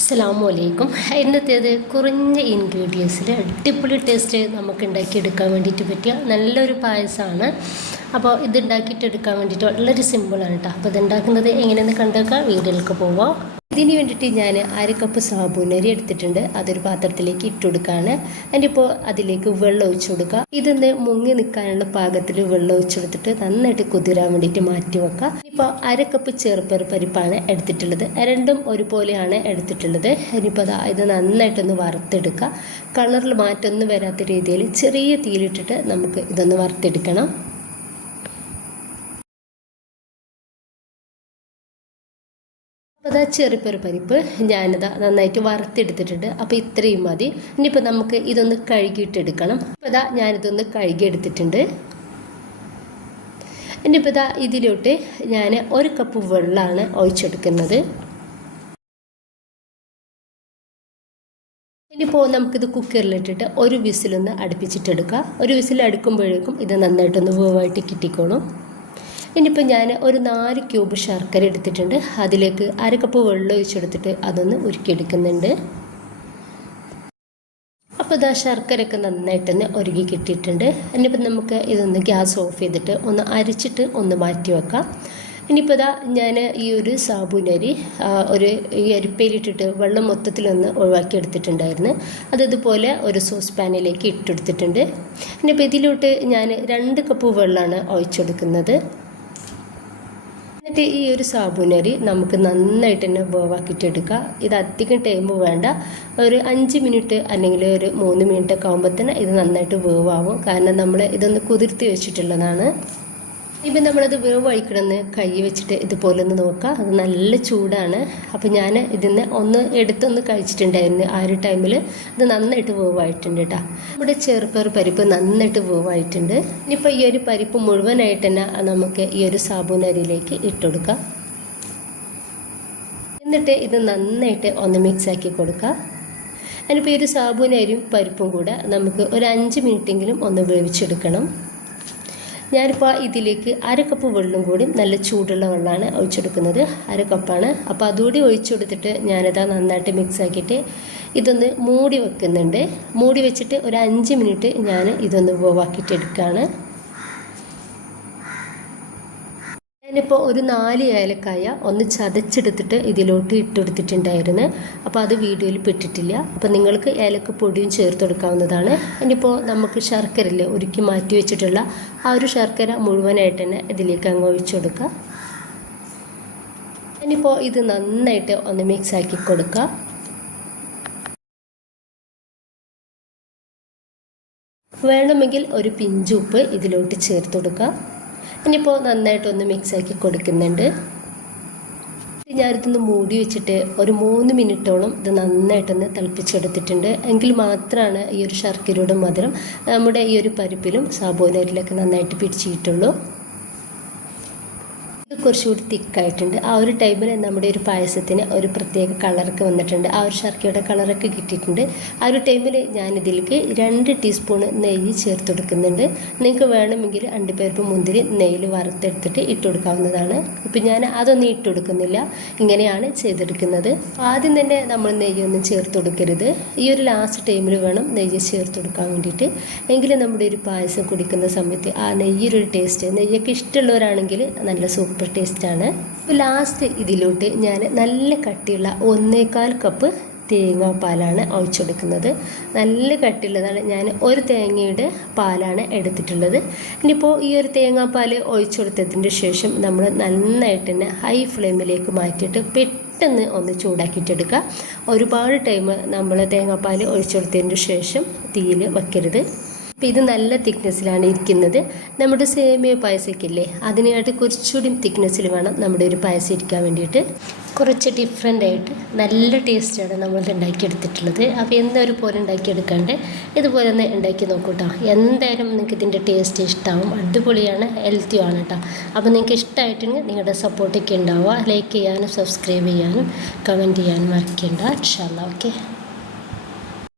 അസ്സലാമു ഇന്നത്തേത് കുറഞ്ഞ ഇൻഗ്രീഡിയൻസിൽ അടിപൊളി ടേസ്റ്റ് നമുക്ക് ഉണ്ടാക്കിയെടുക്കാൻ വേണ്ടിയിട്ട് പറ്റിയ നല്ലൊരു പായസമാണ്. അപ്പോൾ ഇത് ഉണ്ടാക്കിയിട്ടെടുക്കാൻ വേണ്ടിയിട്ട് വളരെ സിമ്പിളാണ് കേട്ടോ. അപ്പോൾ ഇതുണ്ടാക്കുന്നത് എങ്ങനെയെന്ന് കണ്ടേക്കാം. വീഡിയോയിലേക്ക് പോവാം. ഇതിന് വേണ്ടിയിട്ട് ഞാൻ 1/2 കപ്പ് സാബൂനരി എടുത്തിട്ടുണ്ട്. അതൊരു പാത്രത്തിലേക്ക് ഇട്ടുകൊടുക്കുകയാണ്. എന്നിട്ടിപ്പോൾ അതിലേക്ക് വെള്ളം ഒഴിച്ചു കൊടുക്കുക. ഇതൊന്ന് മുങ്ങി നിൽക്കാനുള്ള പാകത്തിൽ വെള്ളം ഒഴിച്ചെടുത്തിട്ട് നന്നായിട്ട് കുതിരാൻ വേണ്ടിയിട്ട് മാറ്റി വെക്കുക. ഇപ്പോൾ 1/2 കപ്പ് ചെറുപയർ പരിപ്പാണ് എടുത്തിട്ടുള്ളത്. രണ്ടും ഒരുപോലെയാണ് എടുത്തിട്ടുള്ളത്. ഇനിയിപ്പോൾ ഇത് നന്നായിട്ടൊന്ന് വറുത്തെടുക്കുക. കളറിൽ മാറ്റമൊന്നും വരാത്ത രീതിയിൽ ചെറിയ തീയിലിട്ടിട്ട് നമുക്ക് ഇതൊന്ന് വറുത്തെടുക്കണം. അപ്പോൾ ചെറുപയർ പരിപ്പ് ഞാനിതാ നന്നായിട്ട് വറുത്തെടുത്തിട്ടുണ്ട്. അപ്പോൾ ഇത്രയും മതി. ഇനിയിപ്പോൾ നമുക്ക് ഇതൊന്ന് കഴുകിയിട്ടെടുക്കണം. അപ്പോൾ ഞാനിതൊന്ന് കഴുകിയെടുത്തിട്ടുണ്ട്. ഇനിയിപ്പോൾ ഇതിലോട്ട് ഞാൻ 1 കപ്പ് വെള്ളമാണ് ഒഴിച്ചെടുക്കുന്നത്. ഇനിയിപ്പോൾ നമുക്കിത് കുക്കറിലിട്ടിട്ട് ഒരു വിസിലൊന്ന് അടുപ്പിച്ചിട്ടെടുക്കുക. ഒരു വിസിൽ അടുക്കുമ്പോഴേക്കും ഇത് നന്നായിട്ടൊന്ന് വേവായിട്ട് കിട്ടിക്കോളും. ഇനിയിപ്പോൾ ഞാൻ ഒരു 4 ക്യൂബ് ശർക്കര എടുത്തിട്ടുണ്ട്. അതിലേക്ക് 1/2 കപ്പ് വെള്ളം ഒഴിച്ചെടുത്തിട്ട് അതൊന്ന് ഉരുക്കിയെടുക്കുന്നുണ്ട്. അപ്പോൾ ശർക്കരയൊക്കെ നന്നായിട്ടൊന്ന് ഉരുകി കിട്ടിയിട്ടുണ്ട്. ഇനിയിപ്പോൾ നമുക്ക് ഇതൊന്ന് ഗ്യാസ് ഓഫ് ചെയ്തിട്ട് ഒന്ന് അരിച്ചിട്ട് ഒന്ന് മാറ്റി വെക്കാം. ഇനിയിപ്പോൾ ഞാൻ ഈ ഒരു സാബൂനരി ഈ അരിപ്പയിലിട്ടിട്ട് വെള്ളം മൊത്തത്തിലൊന്ന് ഒഴിവാക്കി എടുത്തിട്ടുണ്ടായിരുന്നു. അതിതുപോലെ ഒരു സോസ് പാനിലേക്ക് ഇട്ടെടുത്തിട്ടുണ്ട്. ഇനിയിപ്പോൾ ഇതിലോട്ട് ഞാൻ 2 കപ്പ് വെള്ളമാണ് ഒഴിച്ചെടുക്കുന്നത്. എന്നിട്ട് ഈ ഒരു സാബൂനരി നമുക്ക് നന്നായിട്ട് തന്നെ വേവാക്കിയിട്ടെടുക്കുക. ഇത് അധികം ടൈം വേണ്ട. ഒരു 5 മിനിറ്റ് അല്ലെങ്കിൽ ഒരു 3 മിനിറ്റ് ഒക്കെ ആകുമ്പോൾ തന്നെ ഇത് നന്നായിട്ട് വേവാകും. കാരണം നമ്മൾ ഇതൊന്ന് കുതിർത്തി വെച്ചിട്ടുള്ളതാണ്. ഇപ്പം നമ്മളത് വേവ് കഴിക്കണമെന്ന് കൈ വെച്ചിട്ട് ഇതുപോലെ ഒന്ന് നോക്കുക. അത് നല്ല ചൂടാണ്. അപ്പോൾ ഞാൻ ഇതിന്ന് എടുത്തൊന്ന് കഴിച്ചിട്ടുണ്ടായിരുന്നു. ആ ഒരു ടൈമിൽ ഇത് നന്നായിട്ട് വേവായിട്ടുണ്ട് കേട്ടോ. നമ്മുടെ ചെറുപയർ പരിപ്പ് നന്നായിട്ട് വേവായിട്ടുണ്ട്. ഇനിയിപ്പോൾ ഈ ഒരു പരിപ്പ് മുഴുവനായിട്ട് തന്നെ നമുക്ക് ഈ ഒരു സാബൂനരിയിലേക്ക് ഇട്ടുകൊടുക്കാം. എന്നിട്ട് ഇത് നന്നായിട്ട് ഒന്ന് മിക്സാക്കി കൊടുക്കുക. അതിനിപ്പോൾ ഈ ഒരു സാബൂനരിയും പരിപ്പും കൂടെ നമുക്ക് ഒരു 5 മിനിറ്റെങ്കിലും ഒന്ന് വേവിച്ചെടുക്കണം. ഞാനിപ്പോൾ ഇതിലേക്ക് 1/2 കപ്പ് വെള്ളം കൂടി നല്ല ചൂടുള്ള വെള്ളമാണ് ഒഴിച്ചെടുക്കുന്നത്. 1/2 കപ്പാണ്. അപ്പോൾ അതുകൂടി ഒഴിച്ചു കൊടുത്തിട്ട് ഞാനിതാ നന്നായിട്ട് മിക്സ് ആക്കിയിട്ട് ഇതൊന്ന് മൂടി വെക്കുന്നുണ്ട്. മൂടി വെച്ചിട്ട് ഒരു 5 മിനിറ്റ് ഞാൻ ഇതൊന്ന് വേവാക്കിയിട്ട് എടുക്കുകയാണ്. ഞാനിപ്പോൾ ഒരു 4 ഏലക്കായ ഒന്ന് ചതച്ചെടുത്തിട്ട് ഇതിലോട്ട് ഇട്ടെടുത്തിട്ടുണ്ടായിരുന്നു. അപ്പോൾ അത് വീഡിയോയിൽ പെട്ടിട്ടില്ല. അപ്പോൾ നിങ്ങൾക്ക് ഏലക്കപ്പൊടിയും ചേർത്ത് കൊടുക്കാവുന്നതാണ്. ഇനിയിപ്പോൾ നമുക്ക് ശർക്കരയില്ലേ ഒരുക്കി മാറ്റി വെച്ചിട്ടുള്ള ആ ഒരു ശർക്കര മുഴുവനായിട്ട് തന്നെ ഇതിലേക്ക് അങ്ങ് ഒഴിച്ചു കൊടുക്കുക. ഇനിയിപ്പോൾ ഇത് നന്നായിട്ട് ഒന്ന് മിക്സ് ആക്കി കൊടുക്കുക. വേണമെങ്കിൽ ഒരു പിഞ്ച് ഉപ്പ് ഇതിലോട്ട് ചേർത്ത് കൊടുക്കുക. ഇനിയിപ്പോൾ നന്നായിട്ടൊന്ന് മിക്സാക്കി കൊടുക്കുന്നുണ്ട്. ഞാനിതൊന്ന് മൂടി വെച്ചിട്ട് ഒരു 3 മിനിറ്റോളം ഇത് നന്നായിട്ടൊന്ന് തിളപ്പിച്ചെടുത്തിട്ടുണ്ട്. എങ്കിൽ മാത്രമാണ് ഈ ഒരു ശർക്കരയുടെ മധുരം നമ്മുടെ ഈ ഒരു പരിപ്പിലും സാബൂനരിയിലൊക്കെ നന്നായിട്ട് പിടിച്ചിട്ടുള്ളൂ. ഇത് കുറച്ചുകൂടി തിക്കായിട്ടുണ്ട്. ആ ഒരു ടൈമിൽ നമ്മുടെ ഒരു പായസത്തിന് ഒരു പ്രത്യേക കളറൊക്കെ വന്നിട്ടുണ്ട്. ആ ഒരു ശർക്കരയുടെ കളറൊക്കെ കിട്ടിയിട്ടുണ്ട്. ആ ഒരു ടൈമിൽ ഞാനിതിലേക്ക് 2 ടീസ്പൂൺ നെയ്യ് ചേർത്ത് കൊടുക്കുന്നുണ്ട്. നിങ്ങൾക്ക് വേണമെങ്കിൽ അണ്ടിപ്പരിപ്പ് മുന്തിരി നെയ്യിൽ വറുത്തെടുത്തിട്ട് ഇട്ട് കൊടുക്കാവുന്നതാണ്. ഇപ്പം ഞാൻ അതൊന്നും ഇട്ട് കൊടുക്കുന്നില്ല. ഇങ്ങനെയാണ് ചെയ്തെടുക്കുന്നത്. ആദ്യം തന്നെ നമ്മൾ നെയ്യൊന്നും ചേർത്ത് കൊടുക്കരുത്. ഈ ഒരു ലാസ്റ്റ് ടൈമിൽ വേണം നെയ്യ് ചേർത്ത് കൊടുക്കാൻ വേണ്ടിയിട്ട്. എങ്കിലും നമ്മുടെ ഒരു പായസം കുടിക്കുന്ന സമയത്ത് ആ നെയ്യൊരു ടേസ്റ്റ്, നെയ്യൊക്കെ ഇഷ്ടമുള്ളവരാണെങ്കിൽ നല്ല സൂപ്പർ ടേസ്റ്റാണ്. ലാസ്റ്റ് ഇതിലോട്ട് ഞാൻ നല്ല കട്ടിയുള്ള 1/4 കപ്പ് തേങ്ങാപ്പാലാണ് ഒഴിച്ചെടുക്കുന്നത്. നല്ല കട്ടിയുള്ളതാണ്. ഞാൻ ഒരു തേങ്ങയുടെ പാലാണ് എടുത്തിട്ടുള്ളത്. ഇനിയിപ്പോൾ ഈ ഒരു തേങ്ങാപ്പാൽ ഒഴിച്ചെടുത്തതിൻ്റെ ശേഷം നമ്മൾ നന്നായിട്ട് തന്നെ ഹൈ ഫ്ലെയിമിലേക്ക് മാറ്റിയിട്ട് പെട്ടെന്ന് ഒന്ന് ചൂടാക്കിയിട്ടെടുക്കുക. ഒരുപാട് ടൈം നമ്മൾ തേങ്ങാപ്പാൽ ഒഴിച്ചെടുത്തതിൻ്റെ ശേഷം തീയിൽ വയ്ക്കരുത്. അപ്പോൾ ഇത് നല്ല തിക്നെസ്സിലാണ് ഇരിക്കുന്നത്. നമ്മുടെ സേമിയ പായസമൊക്കെയില്ലേ അതിനായിട്ട് കുറച്ചുകൂടി തിക്നെസ്സിൽ വേണം നമ്മുടെ ഒരു പായസം ഇരിക്കാൻ വേണ്ടിയിട്ട്. കുറച്ച് ഡിഫറെൻ്റ് ആയിട്ട് നല്ല ടേസ്റ്റാണ് നമ്മൾ ഉണ്ടാക്കിയെടുത്തിട്ടുള്ളത്. അപ്പോൾ എന്തൊരു പോലെ ഉണ്ടാക്കിയെടുക്കാണ്ട് ഇതുപോലെ ഒന്ന് ഉണ്ടാക്കി നോക്കൂ കേട്ടോ. എന്തായാലും നിങ്ങൾക്ക് ഇതിൻ്റെ ടേസ്റ്റ് ഇഷ്ടമാവും. അടിപൊളിയാണ്, ഹെൽത്തിയാണ് കേട്ടോ. അപ്പോൾ നിങ്ങൾക്ക് ഇഷ്ടമായിട്ടുണ്ടെങ്കിൽ നിങ്ങളുടെ സപ്പോർട്ടൊക്കെ ഉണ്ടാവുക. ലൈക്ക് ചെയ്യാനും സബ്സ്ക്രൈബ് ചെയ്യാനും കമൻറ്റ് ചെയ്യാനും മറക്കേണ്ട. ഇൻഷാ അല്ലാഹ്. ഓക്കെ.